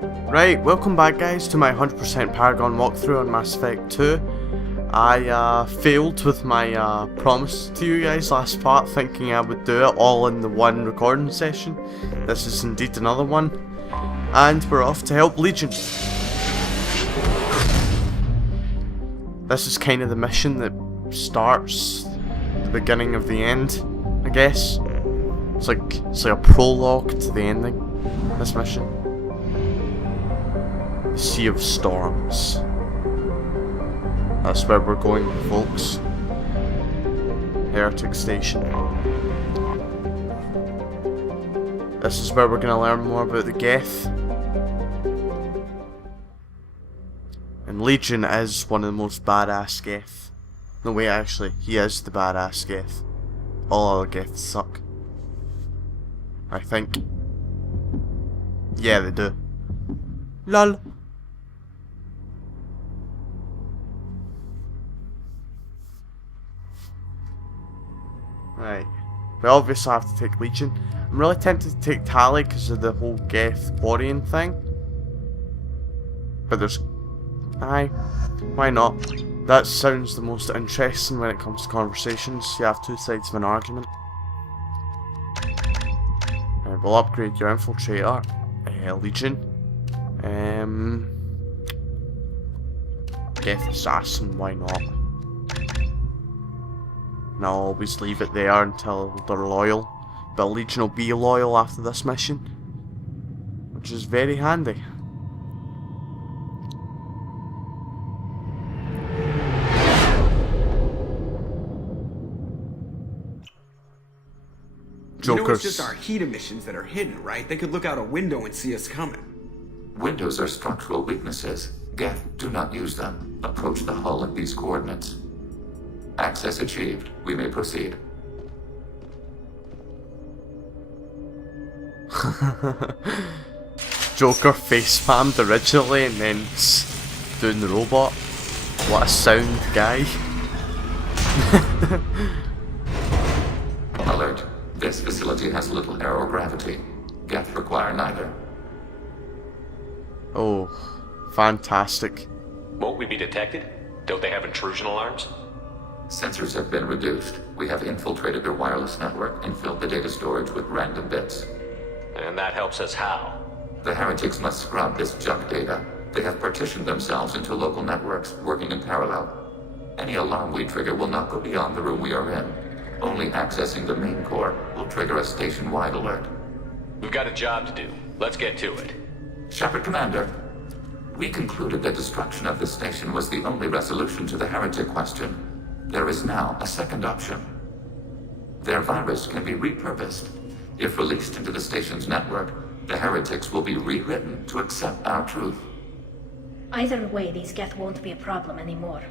Right, welcome back guys to my 100% Paragon walkthrough on Mass Effect 2. I failed with my promise to you guys last part, thinking I would do it all in the one recording session. This is indeed another one. And we're off to help Legion. This is kind of the mission that starts the beginning of the end, I guess. It's like a prologue to the ending, this mission. Sea of Storms. That's where we're going, folks. Heretic Station. This is where we're going to learn more about the Geth. And Legion is one of the most badass Geth. No wait, actually, he is the badass Geth. All other Geths suck. I think. Yeah, they do. LOL. Right, we obviously have to take Legion. I'm really tempted to take Tali because of the whole Geth Borean thing. But there's... aye, why not? That sounds the most interesting when it comes to conversations. You have two sides of an argument. We'll upgrade your infiltrator, Legion. Geth Assassin, why not? And I'll always leave it there until they're loyal. But Legion will be loyal after this mission, which is very handy. You know it's just our heat emissions that are hidden, right? They could look out a window and see us coming. Windows are structural weaknesses. Geth, do not use them. Approach the hull at these coordinates. Access achieved. We may proceed. Joker face-palmed originally and then doing the robot. What a sound guy. Alert. This facility has little aerogravity. Geth require neither. Oh, fantastic. Won't we be detected? Don't they have intrusion alarms? Sensors have been reduced. We have infiltrated their wireless network and filled the data storage with random bits. And that helps us how? The Heretics must scrub this junk data. They have partitioned themselves into local networks, working in parallel. Any alarm we trigger will not go beyond the room we are in. Only accessing the main core will trigger a station-wide alert. We've got a job to do. Let's get to it. Shepard, Commander. We concluded that destruction of the station was the only resolution to the Heretic question. There is now a second option. Their virus can be repurposed. If released into the station's network, the Heretics will be rewritten to accept our truth. Either way, these Geth won't be a problem anymore.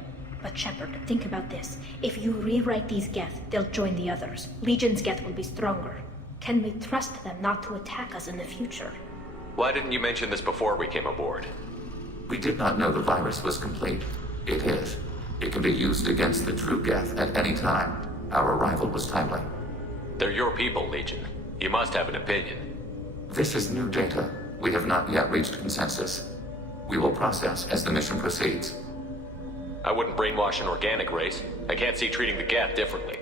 But Shepard, think about this. If you rewrite these Geth, they'll join the others. Legion's Geth will be stronger. Can we trust them not to attack us in the future? Why didn't you mention this before we came aboard? We did not know the virus was complete. It is. It can be used against the true Geth at any time. Our arrival was timely. They're your people, Legion. You must have an opinion. This is new data. We have not yet reached consensus. We will process as the mission proceeds. I wouldn't brainwash an organic race. I can't see treating the Geth differently.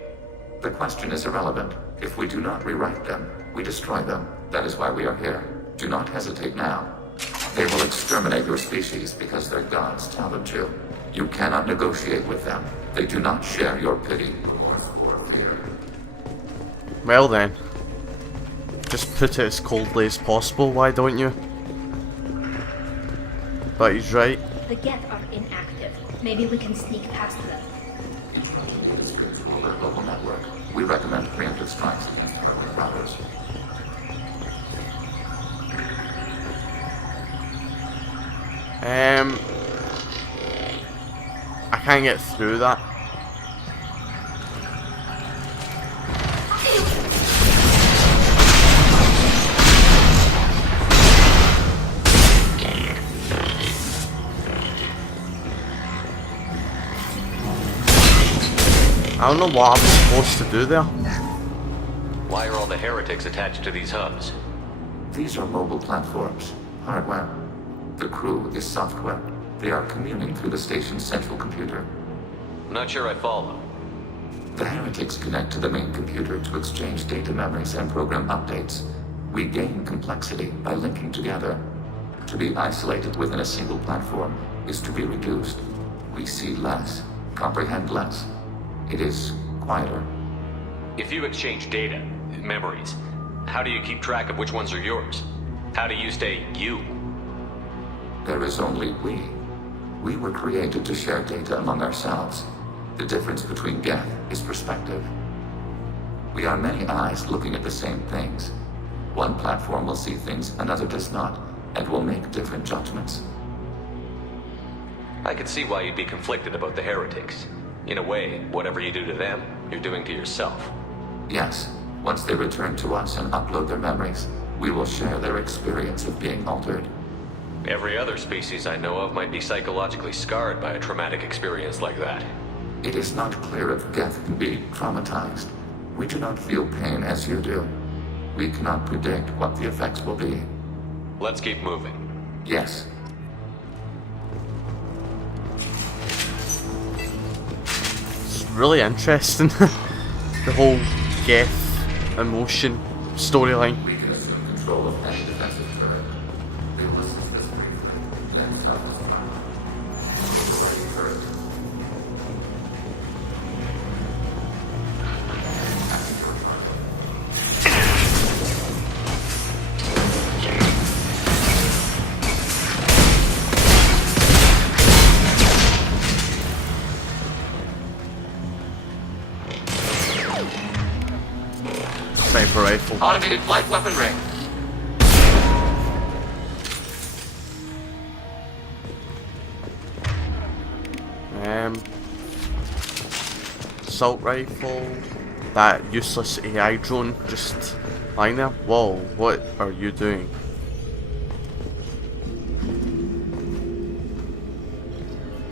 The question is irrelevant. If we do not rewrite them, we destroy them. That is why we are here. Do not hesitate now. They will exterminate your species because their gods tell them to. You cannot negotiate with them. They do not share your pity or fear. Well then. Just put it as coldly as possible, why don't you? But he's right. The Geth are inactive. Maybe we can sneak past them. Local network. We recommend preemptive strikes against early routers. I can't get through that. I don't know what I'm supposed to do there. Why are all the heretics attached to these hubs? These are mobile platforms. hardware. The crew is software. They are communing through the station's central computer. Not sure I follow. The Heretics connect to the main computer to exchange data memories and program updates. We gain complexity by linking together. To be isolated within a single platform is to be reduced. We see less, comprehend less. It is quieter. If you exchange data, memories, how do you keep track of which ones are yours? How do you stay you? There is only we. We were created to share data among ourselves. The difference between Geth is perspective. We are many eyes looking at the same things. One platform will see things another does not, and will make different judgments. I can see why you'd be conflicted about the Heretics. In a way, whatever you do to them, you're doing to yourself. Yes, once they return to us and upload their memories, we will share their experience of being altered. Every other species I know of might be psychologically scarred by a traumatic experience like that. It is not clear if Geth can be traumatized. We do not feel pain as you do. We cannot predict what the effects will be. Let's keep moving. Yes. It's really interesting. The whole Geth emotion storyline. We can assume control of any defensive turret. We will assist this briefly, then stop us from turret. Sniper rifle. Automated flight weapon ring. Assault rifle. That useless AI drone just lying there. Whoa, what are you doing?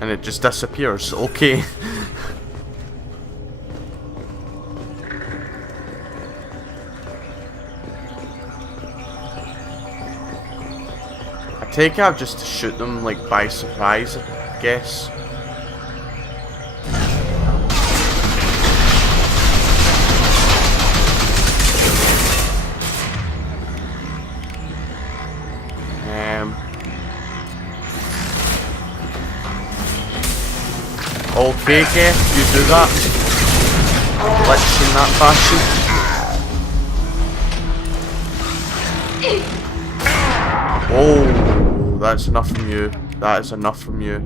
And it just disappears. Okay. I take out just to shoot them like by surprise, I guess. Okay, Geth, you do that. Glitch in that fashion. Oh, that's enough from you. That is enough from you.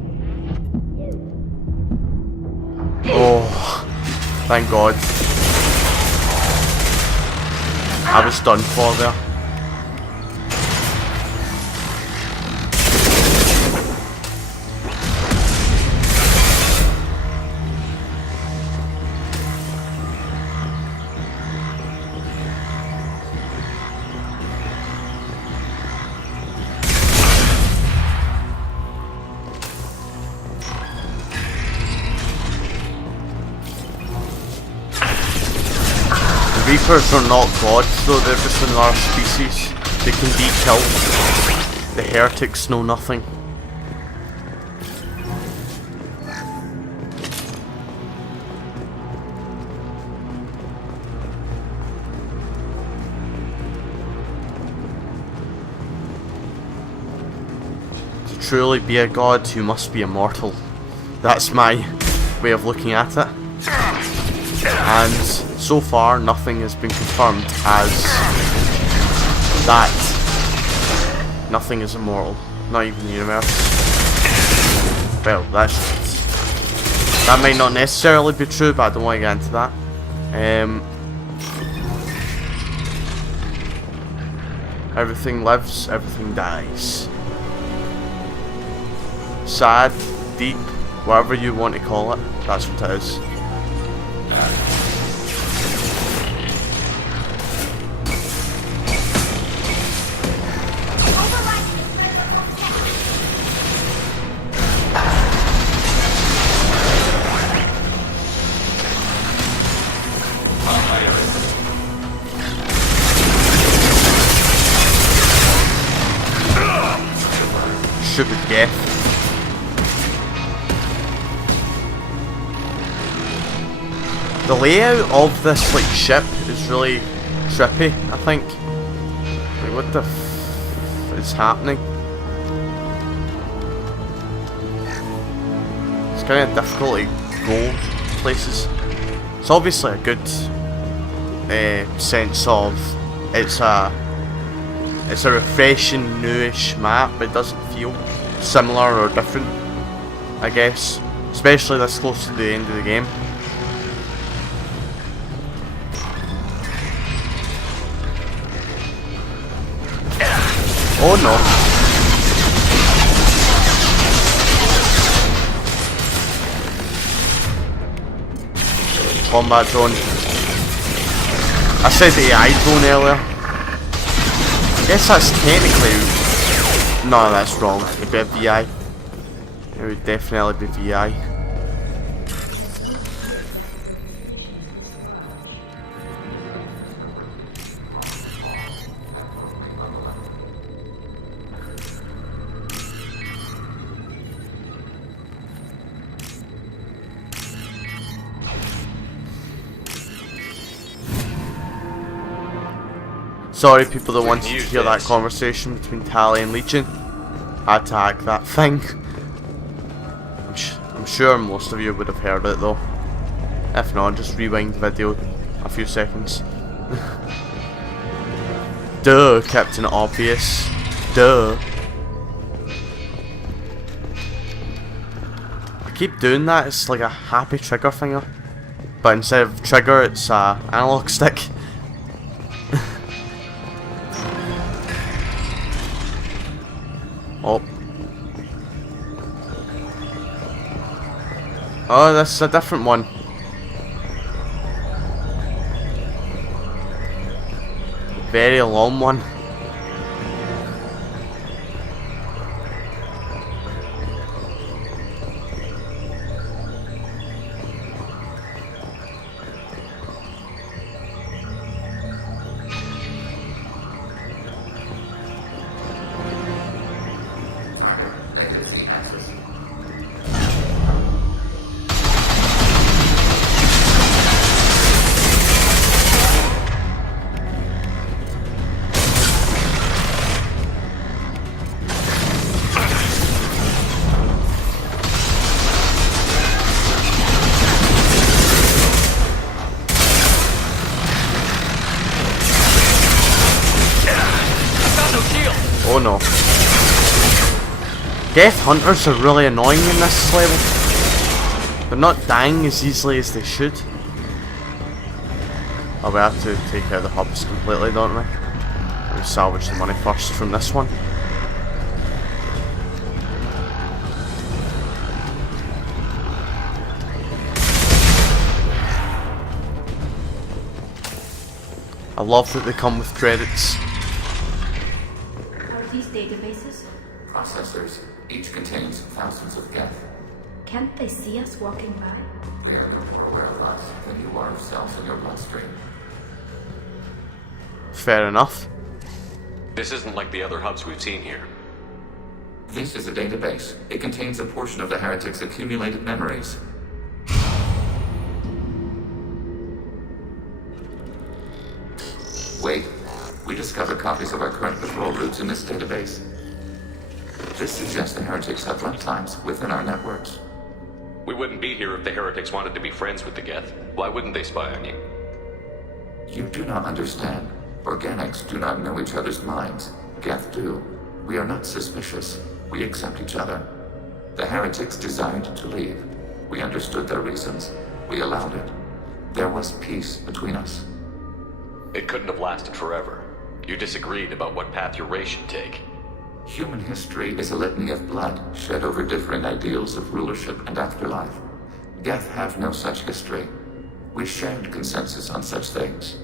Oh, thank God. I was done for there. Reapers are not gods though, they're just another species. They can be killed. The Heretics know nothing. To truly be a god, you must be immortal. That's my way of looking at it. And so far, nothing has been confirmed as that. Nothing is immortal. Not even the universe. Well, that might not necessarily be true, but I don't want to get into that. Everything lives, everything dies. Sad, deep, whatever you want to call it, that's what it is. stupid Geth. The layout of this like ship is really trippy, I think. Like, what the f is happening? It's kind of difficult to go places. It's obviously a good sense of it's a refreshing newish map. It doesn't feel similar or different, I guess, especially this close to the end of the game. Oh no. Combat drone. I said AI drone earlier. I guess that's technically... No, that's wrong. It would be a VI. It would definitely be VI. Sorry people that wanted to hear that conversation between Tali and Legion. I had to hack that thing. I'm sure most of you would have heard it though. If not, just rewind the video a few seconds. Duh, Captain Obvious. Duh. I keep doing that, it's like a happy trigger finger. But instead of trigger, it's a analog stick. Oh, this is a different one. Very long one. Oh no. Death Hunters are really annoying in this level. They're not dying as easily as they should. Oh, we have to take out the hubs completely, don't we? We salvage the money first from this one. I love that they come with credits. These databases? Processors. Each contains thousands of Geth. Can't they see us walking by? They are no more aware of us than you are of cells in your bloodstream. Fair enough. This isn't like the other hubs we've seen here. This is a database. It contains a portion of the Heretics' accumulated memories. Wait. We discovered copies of our current patrol routes in this database. This suggests the Heretics have runtimes within our networks. We wouldn't be here if the Heretics wanted to be friends with the Geth. Why wouldn't they spy on you? You do not understand. Organics do not know each other's minds. Geth do. We are not suspicious. We accept each other. The Heretics desired to leave. We understood their reasons. We allowed it. There was peace between us. It couldn't have lasted forever. You disagreed about what path your race should take. Human history is a litany of blood shed over differing ideals of rulership and afterlife. Geth have no such history. We shared consensus on such things.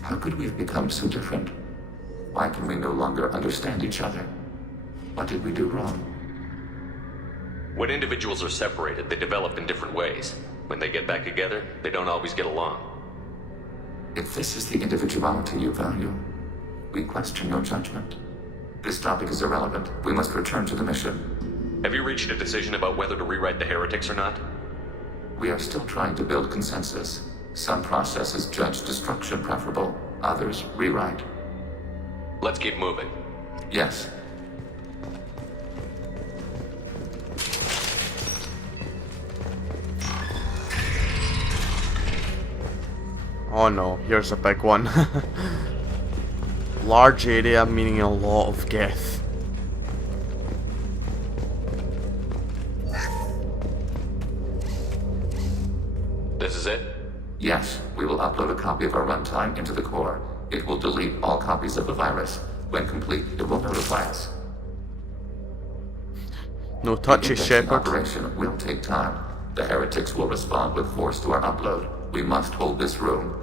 How could we have become so different? Why can we no longer understand each other? What did we do wrong? When individuals are separated, they develop in different ways. When they get back together, they don't always get along. If this is the individuality you value, we question your judgment. This topic is irrelevant. We must return to the mission. Have you reached a decision about whether to rewrite the Heretics or not? We are still trying to build consensus. Some processes judge destruction preferable, others rewrite. Let's keep moving. Yes. Oh no, here's a big one. Large area meaning a lot of geth. This is it? Yes, we will upload a copy of our runtime into the core. It will delete all copies of the virus. When complete, it will notify us. No touchy, The Shepard. operation will take time. The heretics will respond with force to our upload. We must hold this room.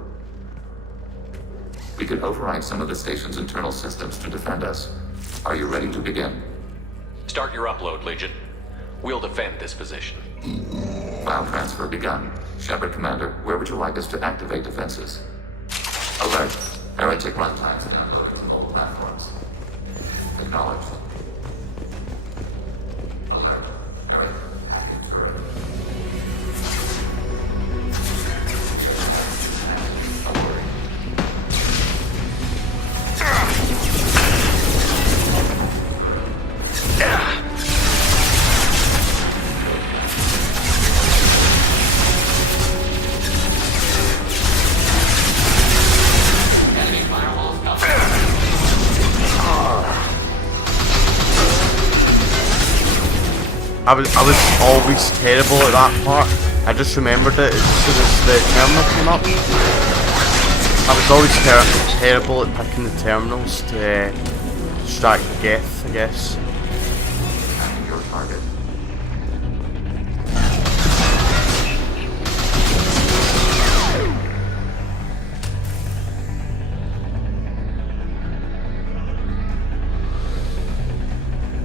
We can override some of the station's internal systems to defend us. Are you ready to begin? Start your upload, Legion. We'll defend this position. File transfer begun. Shepard Commander, where would you like us to activate defenses? Alert. Heretic runtimes downloaded to mobile platforms. Acknowledged. Alert. Heretic active turret. Alert. I was always terrible at that part. I just remembered it as soon as the terminal came up. I was always terrible at picking the terminals to distract the geth, I guess. Your target.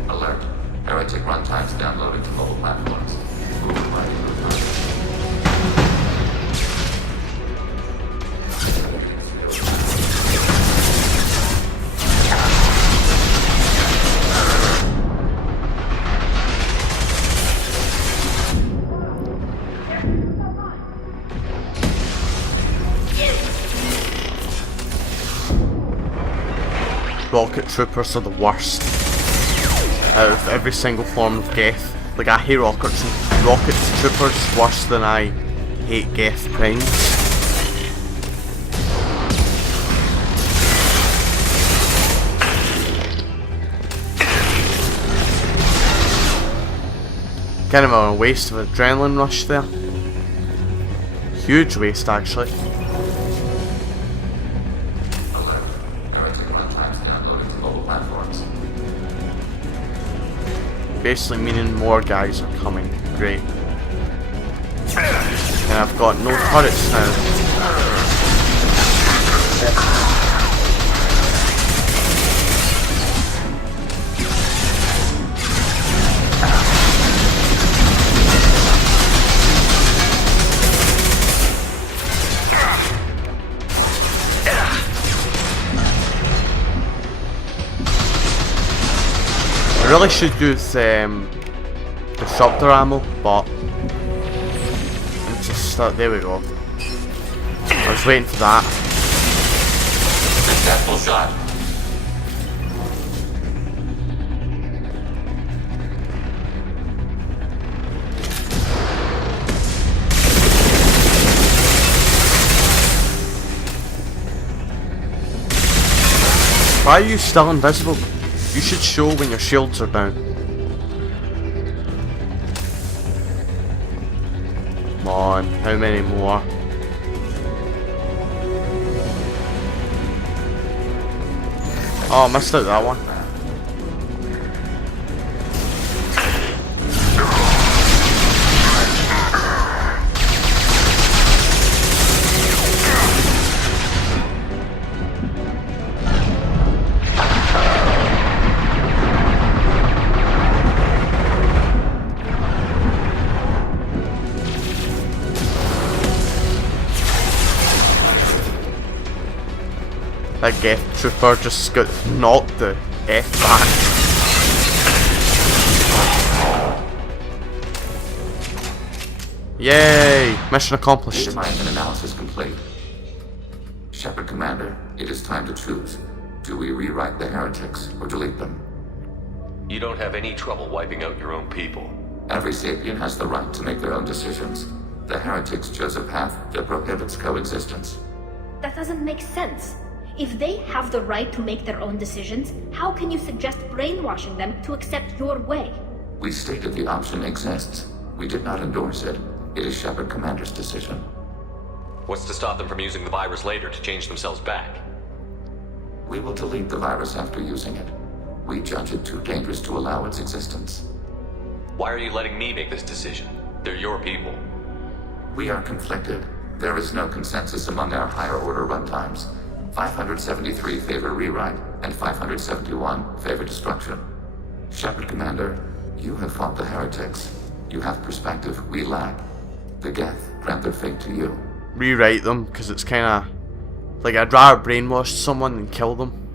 Alert. Heretic runtimes downloaded to mobile platforms. Move right to the target. Rocket troopers are the worst out of every single form of geth. Like, I hate rocket troopers worse than I hate geth primes. Kind of a waste of adrenaline rush there. Huge waste, actually. Alert. Heretic runtimes downloaded to mobile platforms. Basically meaning more guys are coming. Great. And I've got no turrets now. I really should use disruptor ammo, but I'm just there we go. I was waiting for that. Successful shot. Why are you still invisible? You should show when your shields are down. Come on, how many more? Oh, I missed out that one. That geth trooper just got knocked out. F back. Yay! Mission accomplished. Environment analysis complete. Shepard Commander, it is time to choose. Do we rewrite the Heretics or delete them? You don't have any trouble wiping out your own people. Every sapient has the right to make their own decisions. The Heretics chose a path that prohibits coexistence. That doesn't make sense. If they have the right to make their own decisions, how can you suggest brainwashing them to accept your way? We stated the option exists. We did not endorse it. It is Shepard Commander's decision. What's to stop them from using the virus later to change themselves back? We will delete the virus after using it. We judge it too dangerous to allow its existence. Why are you letting me make this decision? They're your people. We are conflicted. There is no consensus among our higher order runtimes. 573 favor rewrite, and 571 favor destruction. Shepard Commander, you have fought the Heretics. You have perspective we lack. The Geth grant their fate to you. Rewrite them, because it's kinda... like, I'd rather brainwash someone than kill them.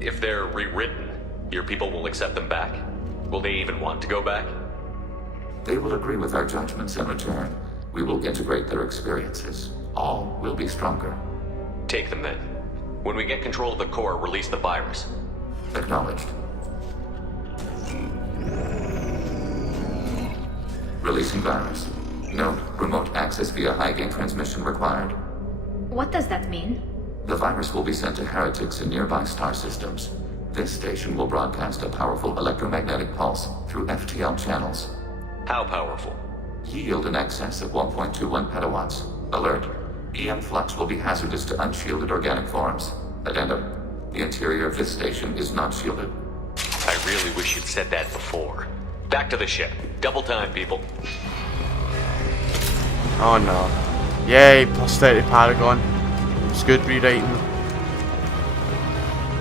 If they're rewritten, your people will accept them back? Will they even want to go back? They will agree with our judgments in return. We will integrate their experiences. All will be stronger. Take them then. When we get control of the core, release the virus. Acknowledged. Releasing virus. Note, remote access via high-gain transmission required. What does that mean? The virus will be sent to Heretics in nearby star systems. This station will broadcast a powerful electromagnetic pulse through FTL channels. How powerful? Yield in excess of 1.21 petawatts. Alert. EM flux will be hazardous to unshielded organic forms. Addendum. The interior of this station is not shielded. I really wish you'd said that before. Back to the ship. Double time, people. Oh no. Yay, plus 30 Paragon. It's good rewriting.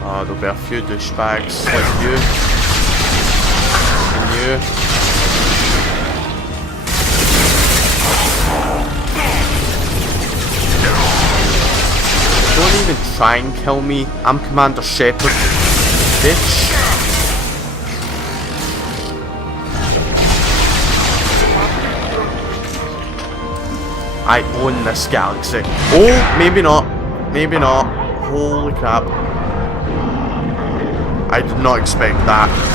Oh, there'll be a few douchebags like you. And you. Don't even try and kill me. I'm Commander Shepard. Bitch. I own this galaxy. Oh, maybe not. Maybe not. Holy crap. I did not expect that.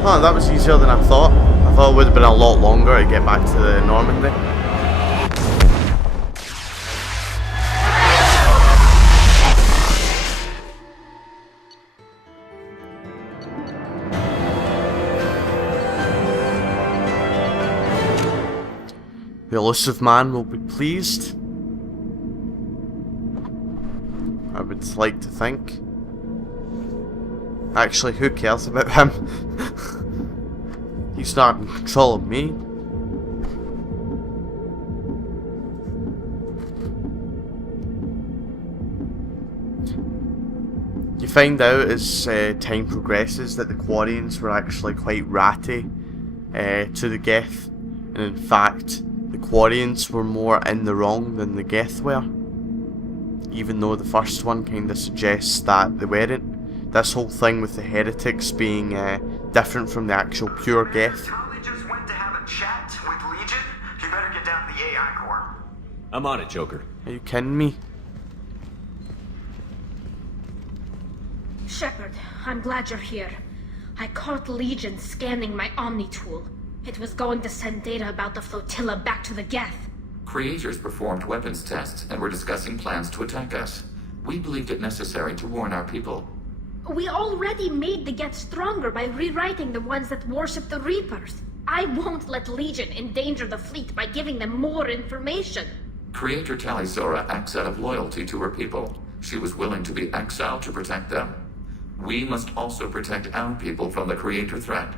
Huh, that was easier than I thought. I thought it would have been a lot longer to get back to the Normandy. The elusive man will be pleased. I would like to think. Actually, who cares about him? He's not in control of me. You find out as time progresses that the Quarians were actually quite ratty to the Geth, and in fact the Quarians were more in the wrong than the Geth were, even though the first one kind of suggests that they weren't. This whole thing with the Heretics being different from the actual pure Geth. Totally just went to have a chat with Legion. You better get down to the AI core. I'm on it, Joker. Are you kidding me? Shepard, I'm glad you're here. I caught Legion scanning my Omni tool. It was going to send data about the flotilla back to the Geth. Creators performed weapons tests and were discussing plans to attack us. We believed it necessary to warn our people. We already made the Geth stronger by rewriting the ones that worship the Reapers. I won't let Legion endanger the fleet by giving them more information. Creator Talizora acts out of loyalty to her people. She was willing to be exiled to protect them. We must also protect our people from the Creator threat.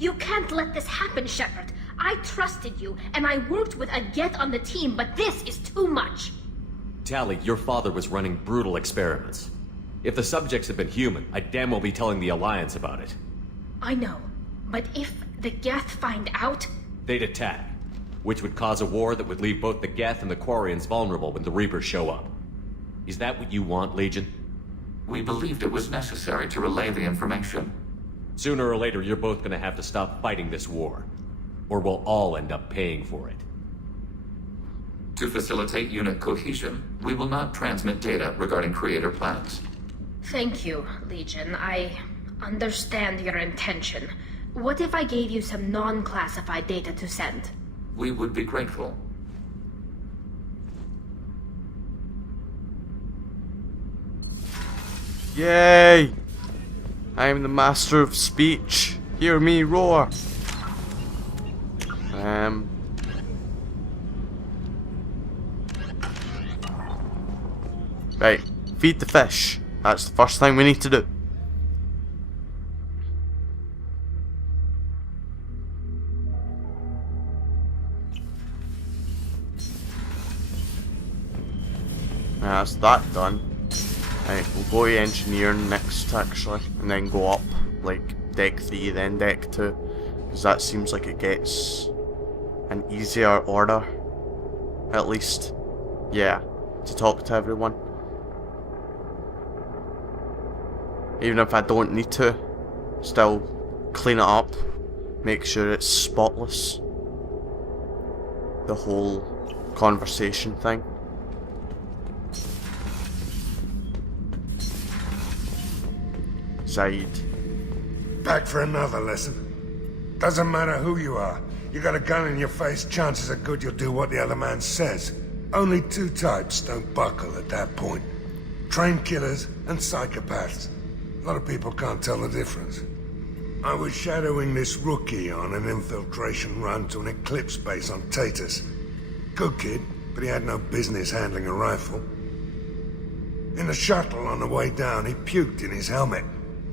You can't let this happen, Shepard. I trusted you, and I worked with a Geth on the team, but this is too much. Tali, your father was running brutal experiments. If the subjects had been human, I'd damn well be telling the Alliance about it. I know, but if the Geth find out... They'd attack, which would cause a war that would leave both the Geth and the Quarians vulnerable when the Reapers show up. Is that what you want, Legion? We believed it was necessary to relay the information. Sooner or later, you're both gonna have to stop fighting this war. Or we'll all end up paying for it. To facilitate unit cohesion, we will not transmit data regarding Creator plans. Thank you, Legion. I understand your intention. What if I gave you some non-classified data to send? We would be grateful. Yay! I am the master of speech. Hear me roar. Right, feed the fish. That's the first thing we need to do. That's that done. Right, we'll go to engineering next actually, and then go up like deck 3 then deck 2, because that seems like it gets an easier order, at least, yeah, to talk to everyone. Even if I don't need to, still clean it up, make sure it's spotless, the whole conversation thing. Zaid. Back for another lesson. Doesn't matter who you are. You got a gun in your face, chances are good you'll do what the other man says. Only two types don't buckle at that point. Trained killers and psychopaths. A lot of people can't tell the difference. I was shadowing this rookie on an infiltration run to an Eclipse base on Tatus. Good kid, but he had no business handling a rifle. In the shuttle on the way down, he puked in his helmet.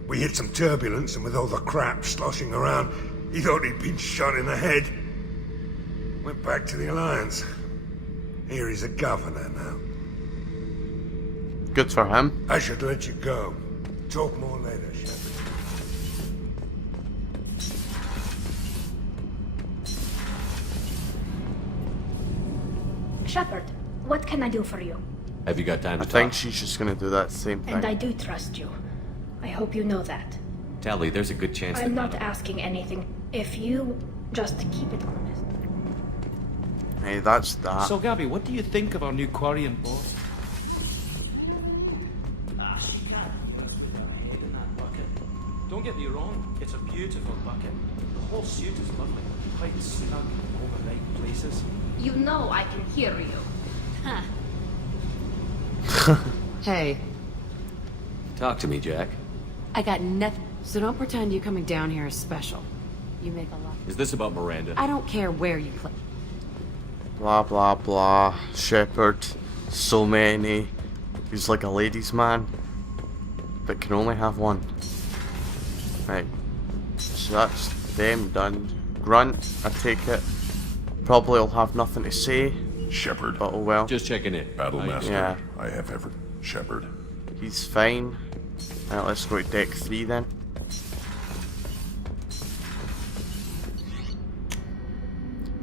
We hit some turbulence, and with all the crap sloshing around, he thought he'd been shot in the head. Went back to the Alliance. Here he's a governor now. Good for him. I should let you go. Talk more later, Shepard. Shepard, what can I do for you? Have you got time to I talk? think she's just gonna do that same thing. And I do trust you. I hope you know that. Tali, there's a good chance I'm that not asking anything. If you just keep it honest. Hey, that's that. So, Gabby, what do you think of our new Quarian boss? Don't get me wrong, it's a beautiful bucket. The whole suit is lovely, quite snug in all the right places. You know I can hear you. Huh. Hey, Talk to me, Jack. I got nothing. So don't pretend you coming down here is special. You make a lot. Is this about Miranda? I don't care where you play. Blah blah blah. Shepard. So many. He's like a ladies' man, but can only have one. Right. So that's them done. Grunt, I take it. Probably will have nothing to say, Shepard. but oh well. Just checking in. Battlemaster. Yeah. I have ever. Shepard. He's fine. Right, let's go to deck 3 then.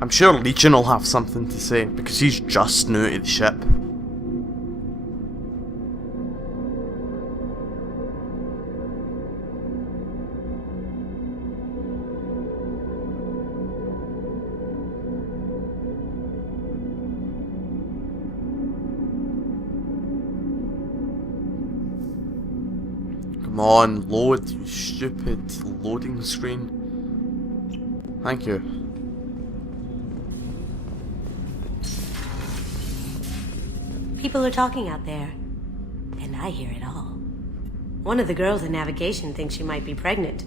I'm sure Legion will have something to say, because he's just new to the ship. Come on, load, you stupid loading screen. Thank you. People are talking out there, and I hear it all. One of the girls in navigation thinks she might be pregnant.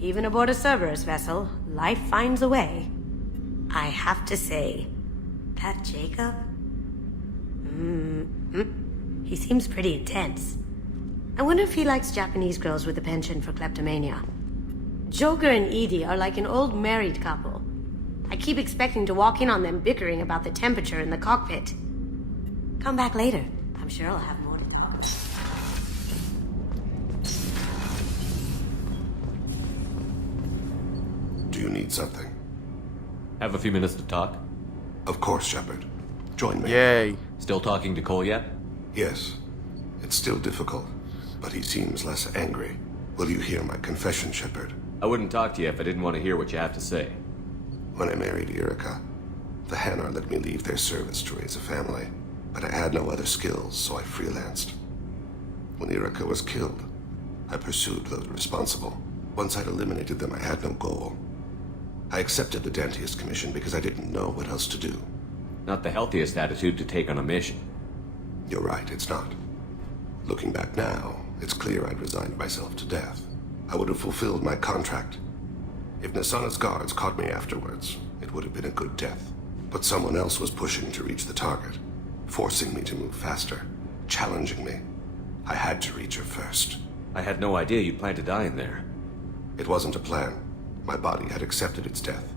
Even aboard a Cerberus vessel, life finds a way. I have to say, that Jacob? He seems pretty intense. I wonder if he likes Japanese girls with a penchant for kleptomania. Joker and Edie are like an old married couple. I keep expecting to walk in on them bickering about the temperature in the cockpit. Come back later. I'm sure I'll have more to talk. Do you need something? Have a few minutes to talk? Of course, Shepard. Join me. Yay. Still talking to Cole yet? Yes. It's still difficult, but he seems less angry. Will you hear my confession, Shepard? I wouldn't talk to you if I didn't want to hear what you have to say. When I married Erica, the Hanar let me leave their service to raise a family, but I had no other skills, so I freelanced. When Erica was killed, I pursued those responsible. Once I'd eliminated them, I had no goal. I accepted the Dantius commission because I didn't know what else to do. Not the healthiest attitude to take on a mission. You're right, it's not. Looking back now, it's clear I'd resigned myself to death. I would have fulfilled my contract. If Nasana's guards caught me afterwards, it would have been a good death. But someone else was pushing to reach the target, forcing me to move faster, challenging me. I had to reach her first. I had no idea you planned to die in there. It wasn't a plan. My body had accepted its death.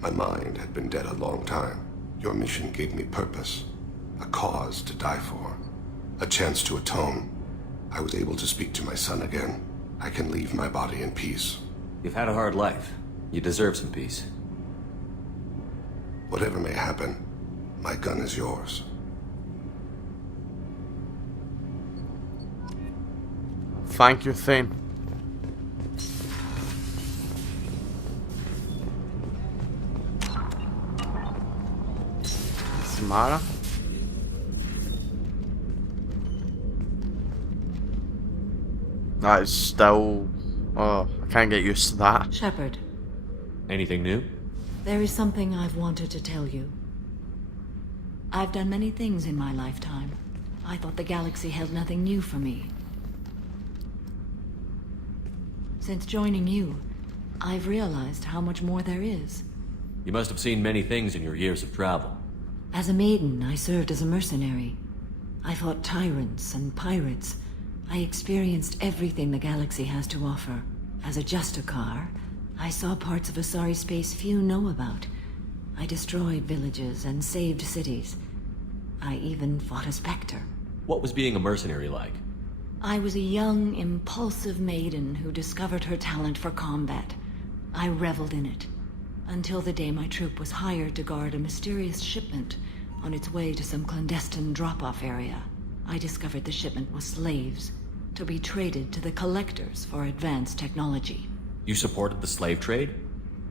My mind had been dead a long time. Your mission gave me purpose, a cause to die for, a chance to atone. I was able to speak to my son again. I can leave my body in peace. You've had a hard life. You deserve some peace. Whatever may happen, my gun is yours. Thank you, Thane. Samara? That is still... Oh, I can't get used to that. Shepard, Anything new? there is something I've wanted to tell you. I've done many things in my lifetime. I thought the galaxy held nothing new for me. Since joining you, I've realized how much more there is. You must have seen many things in your years of travel. As a maiden, I served as a mercenary. I fought tyrants and pirates. I experienced everything the galaxy has to offer. As a Justicar, I saw parts of Asari space few know about. I destroyed villages and saved cities. I even fought a Spectre. What was being a mercenary like? I was a young, impulsive maiden who discovered her talent for combat. I reveled in it, until the day my troop was hired to guard a mysterious shipment on its way to some clandestine drop-off area. I discovered the shipment was slaves, to be traded to the Collectors for advanced technology. You supported the slave trade?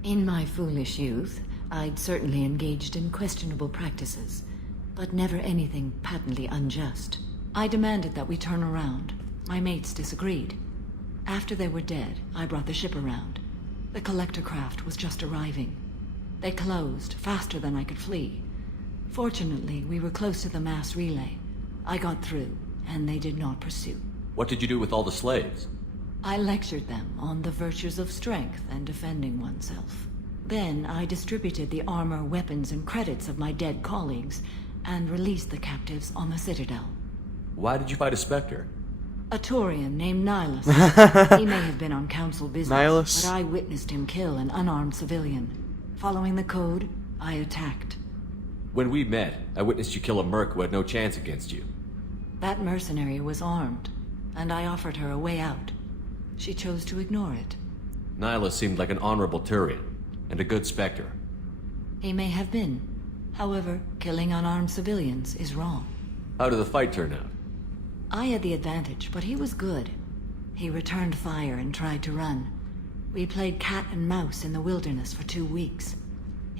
In my foolish youth, I'd certainly engaged in questionable practices, but never anything patently unjust. I demanded that we turn around. My mates disagreed. After they were dead, I brought the ship around. The collector craft was just arriving. They closed faster than I could flee. Fortunately, we were close to the mass relay. I got through, and they did not pursue. What did you do with all the slaves? I lectured them on the virtues of strength and defending oneself. Then I distributed the armor, weapons, and credits of my dead colleagues, and released the captives on the Citadel. Why did you fight a Spectre? A Taurian named Nihilus. He may have been on council business, Nihilus. but I witnessed him kill an unarmed civilian. Following the code, I attacked. When we met, I witnessed you kill a merc who had no chance against you. That mercenary was armed, and I offered her a way out. She chose to ignore it. Nihilus seemed like an honorable Turian, and a good Spectre. He may have been. However, killing unarmed civilians is wrong. How did the fight turn out? I had the advantage, but he was good. He returned fire and tried to run. We played cat and mouse in the wilderness for 2 weeks.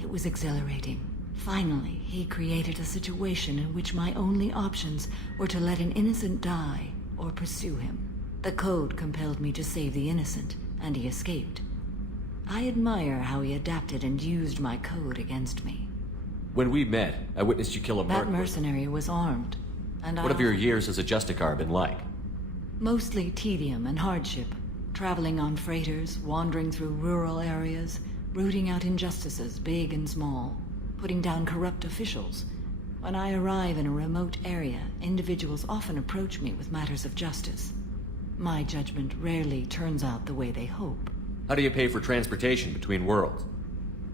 It was exhilarating. Finally, he created a situation in which my only options were to let an innocent die or pursue him. The code compelled me to save the innocent, and he escaped. I admire how he adapted and used my code against me. When we met, I witnessed you kill a merc. That mercenary was armed. and What have your years as a Justicar been like? Mostly tedium and hardship. Traveling on freighters, wandering through rural areas, rooting out injustices, big and small, putting down corrupt officials. When I arrive in a remote area, individuals often approach me with matters of justice. My judgment rarely turns out the way they hope. How do you pay for transportation between worlds?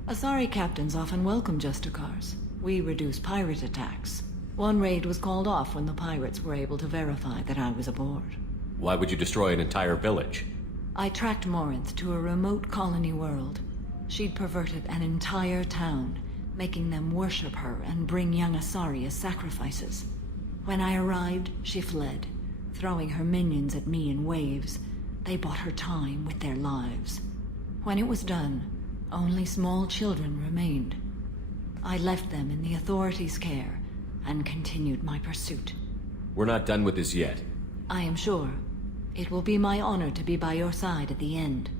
Asari captains often welcome Justicars. We reduce pirate attacks. One raid was called off when the pirates were able to verify that I was aboard. Why would you destroy an entire village? I tracked Morinth to a remote colony world. She'd perverted an entire town, making them worship her and bring young Asari as sacrifices. When I arrived, she fled, throwing her minions at me in waves. They bought her time with their lives. When it was done, only small children remained. I left them in the authorities' care and continued my pursuit. We're not done with this yet. I am sure. It will be my honor to be by your side at the end.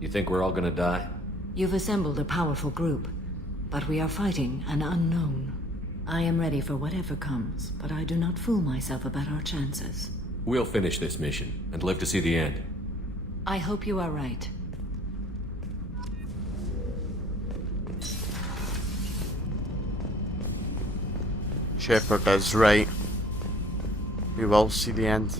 You think we're all gonna die? You've assembled a powerful group, but we are fighting an unknown. I am ready for whatever comes, but I do not fool myself about our chances. We'll finish this mission and live to see the end. I hope you are right. Shepard is right. We will see the end.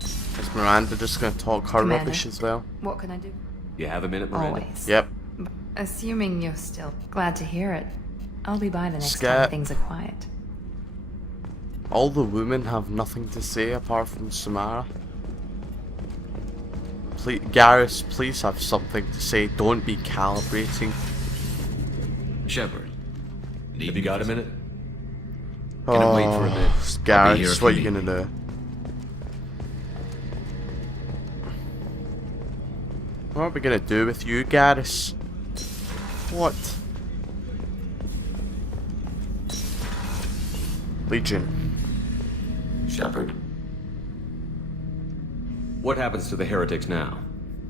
Is Miranda just going to talk her Commander, rubbish as well? What can I do? You have a minute, Miranda? Always. Yep. Assuming you're still glad to hear it, I'll be by the next Scat. time things are quiet. All the women have nothing to say apart from Samara. Please, Garrus, please have something to say. Don't be calibrating. Shepard. Have you got a minute? Can I wait for a bit? I'll be here Garrus, if what you are you need gonna do? What are we gonna do with you, Garrus? What? Legion. Shepard, What happens to the Heretics now?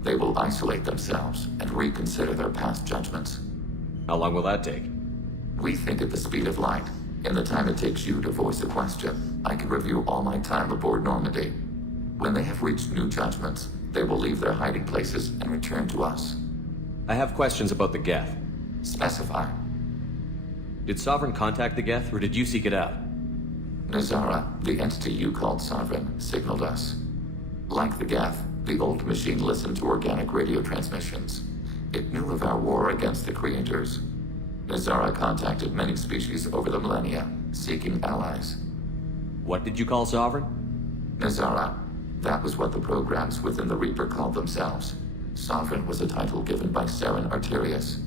they will isolate themselves and reconsider their past judgments. How long will that take? We think at the speed of light. In the time it takes you to voice a question, I can review all my time aboard Normandy. When they have reached new judgments, they will leave their hiding places and return to us. I have questions about the Geth. Specify. Did Sovereign contact the Geth, or did you seek it out? Nazara, the entity you called Sovereign, signaled us. Like the Geth, the old machine listened to organic radio transmissions. It knew of our war against the creators. Nazara contacted many species over the millennia, seeking allies. What did you call Sovereign? Nazara. That was what the programs within the Reaper called themselves. Sovereign was a title given by Saren Arterius.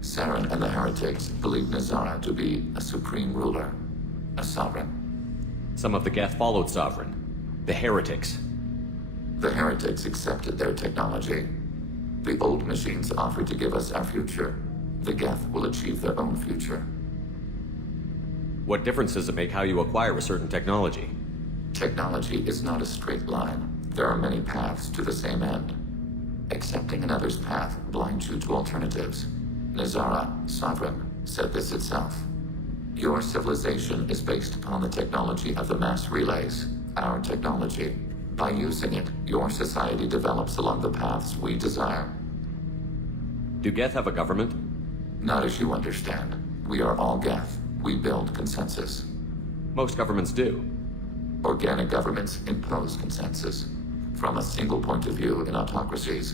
Saren and the Heretics believed Nazara to be a supreme ruler, a sovereign. Some of the Geth followed Sovereign. The Heretics. The Heretics accepted their technology. The old machines offered to give us our future. The Geth will achieve their own future. What difference does it make how you acquire a certain technology? Technology is not a straight line. There are many paths to the same end. Accepting another's path blinds you to alternatives. Nazara, Sovereign, said this itself. Your civilization is based upon the technology of the mass relays, our technology. By using it, your society develops along the paths we desire. Do Geth have a government? Not as you understand. We are all Geth. We build consensus. Most governments do. Organic governments impose consensus from a single point of view in autocracies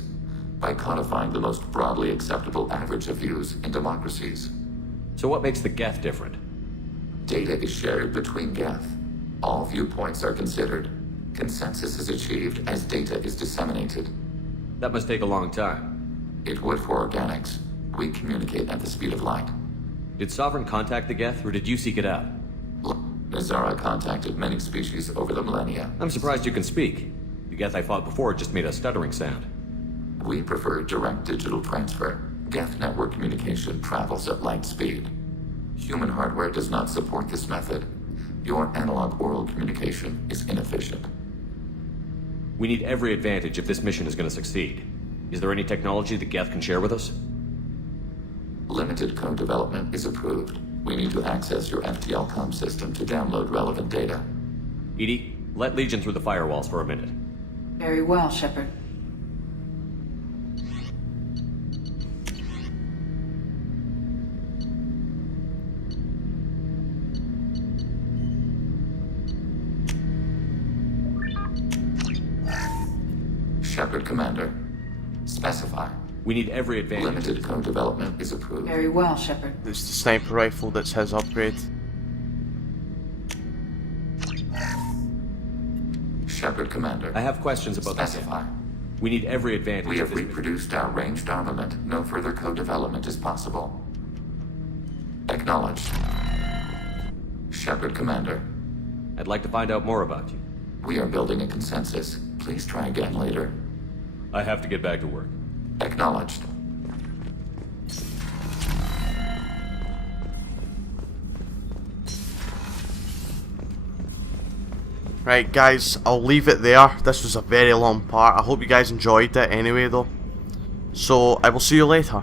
by codifying the most broadly acceptable average of views in democracies. So what makes the Geth different? Data is shared between Geth. All viewpoints are considered. Consensus is achieved as data is disseminated. That must take a long time. It would for organics. We communicate at the speed of light. Did Sovereign contact the Geth, or did you seek it out? Nazara contacted many species over the millennia. I'm surprised you can speak. The Geth I fought before just made a stuttering sound. We prefer direct digital transfer. Geth network communication travels at light speed. Human hardware does not support this method. Your analog oral communication is inefficient. We need every advantage if this mission is going to succeed. Is there any technology the Geth can share with us? Limited co-development is approved. We need to access your FTL comm system to download relevant data. EDI, let Legion through the firewalls for a minute. Very well, Shepard. Shepard, Commander. Specify. We need every advantage. Limited code development is approved. Very well, Shepard. It's the sniper rifle that's his upgrade. Shepard, Commander. I have questions about Specify. We need every advantage. We have reproduced our ranged armament. No further code development is possible. Acknowledged. Shepard, Commander. I'd like to find out more about you. We are building a consensus. Please try again later. I have to get back to work. Acknowledged. Right guys, I'll leave it there. This was a very long part. I hope you guys enjoyed it anyway though. So I will see you later.